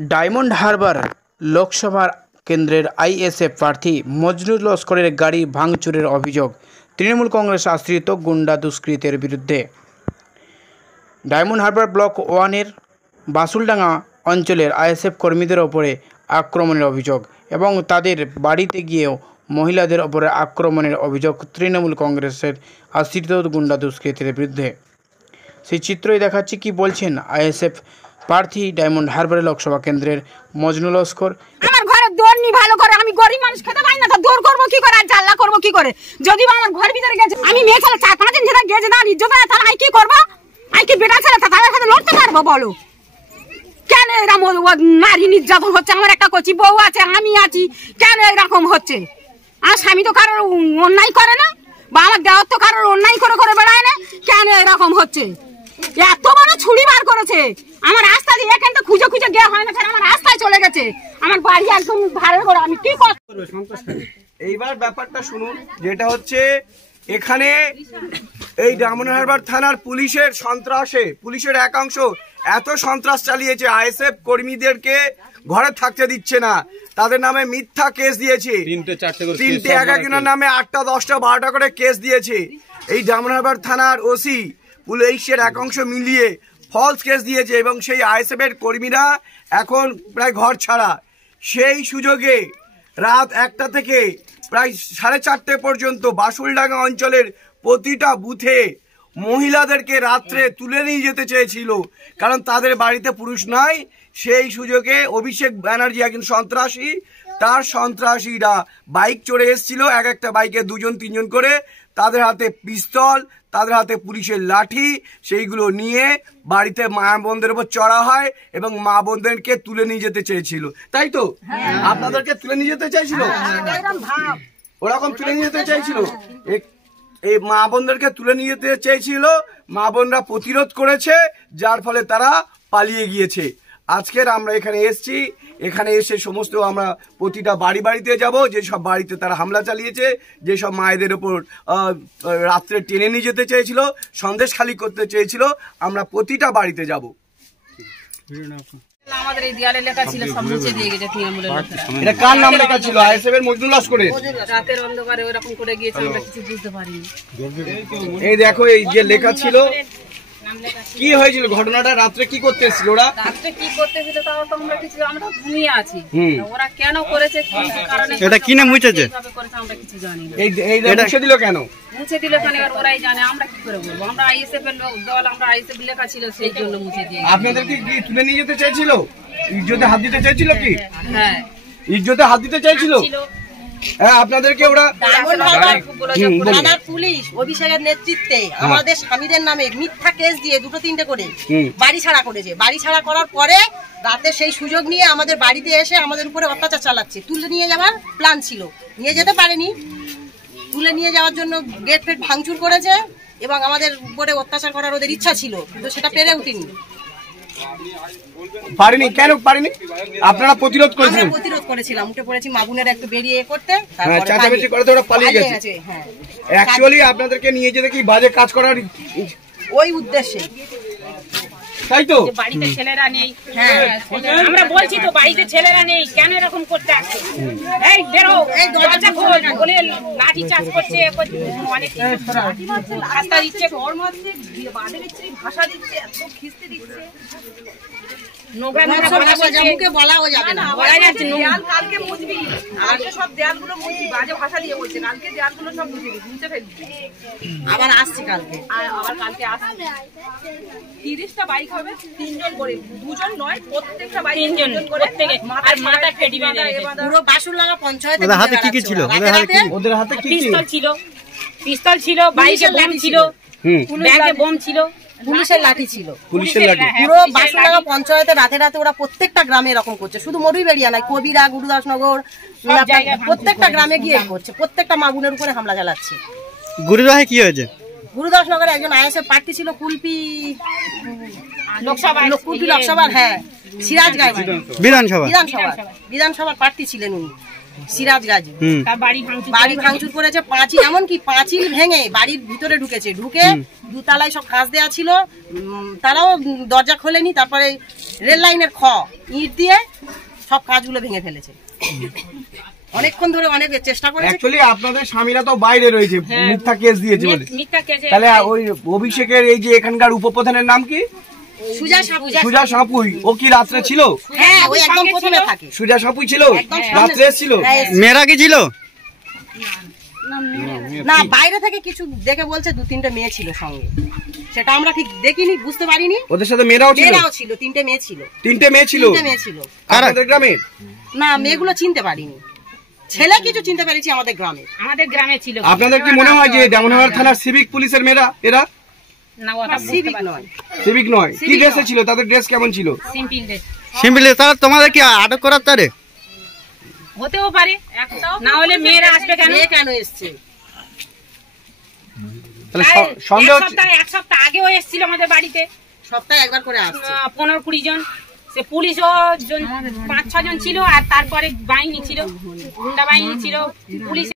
Diamond Harbour Lok Sabha কেন্দ্রের ISF প্রার্থী মজনুল লস্করের গাড়ি ভাঙচুরের অভিযোগ তৃণমূল কংগ্রেস আশ্রিত গুন্ডা দুষ্কৃতের বিরুদ্ধে। ডায়মন্ড হারবার ব্লক 1-এর বাসুলডাঙ্গা অঞ্চলের আইএসএফ কর্মীদের ওপরে আক্রমণের অভিযোগ এবং তাদের বাড়িতে গিয়েও মহিলাদের ওপরে আক্রমণের অভিযোগ তৃণমূল কংগ্রেসের আশ্রিত গুন্ডা দুষ্কৃতের বিরুদ্ধে। সেই চিত্রই দেখাচ্ছি কি বলছেন আইএসএফ প্রার্থী ডায়মন্ড হারবার লোকসভা কেন্দ্রের মজনুল লস্কর। আমার ঘরে দৌড় নি ভালো করে, আমি গরিব মানুষ খেতে পাই না, তো দৌড় করবো কি করে আর জাল্লা করবো কি করে? যদি আমার ঘর ভিতরে গেছে, আমি মেয়ে ছেলে 4-5 দিন ধরে গেছে না ইজ্জত না, তাহলে আমি কি করবো? আমি কি বেটা ছেলে তাদের সাথে লড়তে পারবো বলো? কেন এরকম নারী নির্যাতন হচ্ছে? আমার একটা কচি বউ আছে, আমি আছি, কেন এরকম হচ্ছে? আর স্বামী তো কারোর অন্যায় করে না, বা আমার দেওয়ার তো কারোর অন্যায় করে করে বেড়ায় না, কেন এরকম হচ্ছে? এত বড় ছুরি বার করেছে আমার রাস্তা দিয়ে, এখান থেকে খুঁজে খুঁজে গিয়ে হয় না, আমার রাস্তায় চলে গেছে, আমার বাড়ি একদম ধারে করে, আমি কি করব? এইবার ব্যাপারটা শুনুন, যেটা হচ্ছে এখানে এই ডায়মন্ড হারবার থানার পুলিশের সন্ত্রাসে পুলিশের একাংশ এত সন্ত্রাস চালিয়েছে, আইএসএফ কর্মীদেরকে ঘরে থাকতে দিচ্ছে না, তাদের নামে মিথ্যা কেস দিয়েছে, তিনটে এক একজনের নামে 8টা 10টা 12টা করে কেস দিয়েছে। এই ডায়মন্ড হারবার থানার ওসি পুলিশের একাংশ মিলিয়ে ফলস কেস দিয়েছে এবং সেই আইএসএফ এর কর্মীরা এখন প্রায় ঘর ছাড়া। সেই সুযোগে রাত 1টা থেকে প্রায় 4:30 পর্যন্ত বাসুলডাঙ্গা অঞ্চলের প্রতিটা বুথে মহিলাদেরকে রাত্রে তুলে নিয়ে যেতে চেয়েছিল, কারণ তাদের বাড়িতে পুরুষ নাই। সেই সুযোগে অভিষেক ব্যানার্জি একজন সন্ত্রাসী, তার সন্ত্রাসীরা বাইক চড়ে এসেছিল, এক একটা বাইকে 2-3 করে, তাদের হাতে পিস্তল, তাদের হাতে পুলিশের লাঠি, সেইগুলো নিয়ে বাড়িতে মা বোনদের উপর চড়া হয় এবং মা বোনদেরকে তুলে নিয়ে যেতে চেয়েছিল। তাই তো? আপনাদেরকে তুলে নিয়ে যেতে চাইছিল, ওরকম তুলে নিয়ে যেতে চাইছিল, এই মা বোনদেরকে তুলে নিয়ে যেতে চেয়েছিল, মা বোনরা প্রতিরোধ করেছে, যার ফলে তারা পালিয়ে গিয়েছে। আজকের আমরা এখানে এসেছি, এখানে এসে সমস্ত আমরা প্রতিটা বাড়িতে যাব, যেসব বাড়িতে তারা হামলা চালিয়েছে, যেসব মায়েদের ওপর রাত্রে টেনে নিয়ে যেতে চেয়েছিল, সন্দেশখালী করতে চেয়েছিল, আমরা প্রতিটা বাড়িতে যাব। আমাদের এই দেয়ালে লেখা ছিল, সব মুছে দিয়ে গেছে তৃণমূলের লোকেরা। এটা কার নাম লেখা ছিল? আইএসএফ এর মজনুল লস্করের। রাতের অন্ধকারে ওরকম করে গিয়েছে, আমরা কিছু বুঝতে পারিনি। এই দেখো, এই যে লেখা ছিল, কি হয়েছিল ঘটনাটা? রাত্রে কি করতে এসেছিল ওরা? রাত্রে কি করতে এসেছিল তাও তো আমরা কিছু, আমরা ঘুমিয়ে আছি, ওরা কেন করেছে, কি কারণে, এটা কি না মুছেছে আমরা কিছু জানি না। এটা মুছে দিল কেন? মুছে দিল কেন এবার ওরাই জানে, আমরা কি করে বলবো? আমরা আইএসএফ এর দল, আমরা আইএসএফ লেখা ছিল, সেই জন্য মুছে দিয়ে। আপনাদেরকে কি তুলে নিয়ে যেতে চাইছিল? ইজ্জতে হাত দিতে চাইছিল কি? হ্যাঁ, ইজ্জতে হাত দিতে চাইছিল। হ্যাঁ, আপনাদেরকে ওরা থানার পুলিশ অভিষেকের নেতৃত্বে আমাদের স্বামীদের নামে মিথ্যা কেস দিয়ে 2-3টে করে বাড়ি ছাড়া করেছে। বাড়ি ছাড়া করার পরে রাতে সেই সুযোগ নিয়ে আমাদের বাড়িতে এসে আমাদের উপরে অত্যাচার চালাচ্ছে। তুলে নিয়ে যাওয়ার প্ল্যান ছিল, নিয়ে যেতে পারেনি। তুলে নিয়ে যাওয়ার জন্য গেট ফেট ভাঙচুর করেছে এবং আমাদের উপরে অত্যাচার করার ওদের ইচ্ছা ছিল, কিন্তু সেটা পেরে উঠেনি। পারেনি কেন? পারেনি, আপনারা প্রতিরোধ করেছিলেন? আমরা প্রতিরোধ করেছিলাম, উঠে পড়েছি মা বোনের একটু বেরিয়ে করতে, তারপরে চাচামেচি করে তো ওরা পালিয়ে গেছে। হ্যাঁ, অ্যাকচুয়ালি আপনাদেরকে নিয়ে যেতে কি বাজে কাজ করার ওই উদ্দেশ্যে, তাই তো? বাড়িতে ছেলেরা নেই, আমরা বলছি তো বাড়িতে ছেলেরা নেই, কেন এরকম করতে আসছে? এই বেরো, এই দরজা খোল বলে লাঠি চার্জ করছে, অনেক রাস্তা দিচ্ছে, ঘর মারছে, বাঁধে দিচ্ছে, ভাষা দিচ্ছে, এত খিস্তি দিচ্ছে। মুখে বলাও যাবে না, বলা যাচ্ছে কালকে মুছবি, আজকে সব দেয়ালগুলো মুছবি, বাজে ভাষা দিয়ে বলছে, কালকে দেয়ালগুলো সব মুছে ফেলবি। আবার আসছি কালকে, আবার কালকে আসবে 30টা বাইক হবে, 3 জন করে, 2 জন নয়, প্রত্যেকটা বাইক 3 জন করে, আর মাথা ফেটি মেরে পুরো বাসুলডাঙ্গা পঞ্চায়েতে। ওদের হাতে কি কি ছিল? ওদের হাতে কি পিস্তল ছিল, বাইকে বোম ছিল, ব্যাগে বোম ছিল, পুলিশের লাঠি ছিল, পুলিশের লাঠি। পুরো বাসুলডাঙ্গা পঞ্চায়েতে রাতে রাতে ওরা প্রত্যেকটা গ্রামে এরকম করছে, শুধু মরুইবেড়িয়া নাই, কবিরা, গুরুদাসনগর, প্রত্যেকটা গ্রামে গিয়ে করছে, প্রত্যেকটা মা বোনের উপরে হামলা চালাচ্ছে। গুরুদাসে কি হয়েছে? গুরুদাসনগরে একজন আইএসএফ প্রার্থী ছিল, কুলপি লোকসভার, হ্যাঁ, সিরাজগঞ্জ বিধানসভার প্রার্থী ছিলেন উনি। সিরাজ গাজী। তার বাড়ি ভাঙচুর করেছে, পাঁচিল, এমনকি পাঁচিল ভেঙে বাড়ির ভিতরে ঢুকেছে, ঢুকে দুতলায় সব কাঁচ দেওয়া ছিল, তারাও দরজা খোলেনি। তারপরে রেল লাইনের ইট দিয়ে সব কাঁচগুলো ভেঙে ফেলেছে। অনেকক্ষণ ধরে অনেক চেষ্টা করেছে। অ্যাকচুয়ালি আপনাদের স্বামীরা তো বাইরে রয়েছে, মিথ্যা কেস দিয়েছে বলে। তাহলে ওই অভিষেকের এই যে এখানকার উপপ্রধানের নাম কি? সুজা সাপুই। ও কি রাত্রে ছিল? হ্যাঁ, ওই একদম প্রথমে থাকে। সুজা সাপুই ছিল, রাত্রে এসেছিল। মেয়েরা কি ছিল না, বাইরে থেকে কিছু দেখে বলছে 2-3টে মেয়ে ছিল সঙ্গে, সেটা আমরা ঠিক দেখিনি, বুঝতে পারিনি। ওদের সাথে মেয়েরাও ছিল? মেয়েরাও ছিল, 3টে মেয়ে ছিল। 3টে মেয়ে ছিল? 3টে মেয়ে ছিল। আপনাদের গ্রামের? না, মেয়েগুলো চিনতে পারিনি, ছেলে কিছু চিনতে পেরেছি আমাদের গ্রামে ছিল। আপনাদের কি মনে হয় যে দামোদর থানার সিভিক পুলিশের মেয়েরা এরা? না, ওটা সিভিক নয়। সিভিক নয়? কি ড্রেসে ছিল? তাদের ড্রেস কেমন ছিল? Simple dress. সিম্পলি তাহলে তোমাদের কি আটক করার তারে? হতেও পারে, না হলে মেয়েরা আসবে কেন? মেয়ে কেন এসছে? তাহলে সন্দেহ এক সপ্তাহ আগেও এসেছিল আমাদের বাড়িতে, সপ্তাহে একবার করে আসছে। 15-20 জন, সে পুলিশও 5-6 জন ছিল, আর তারপরে বাহিনী ছিল, গুন্ডা বাহিনী ছিল, পুলিশ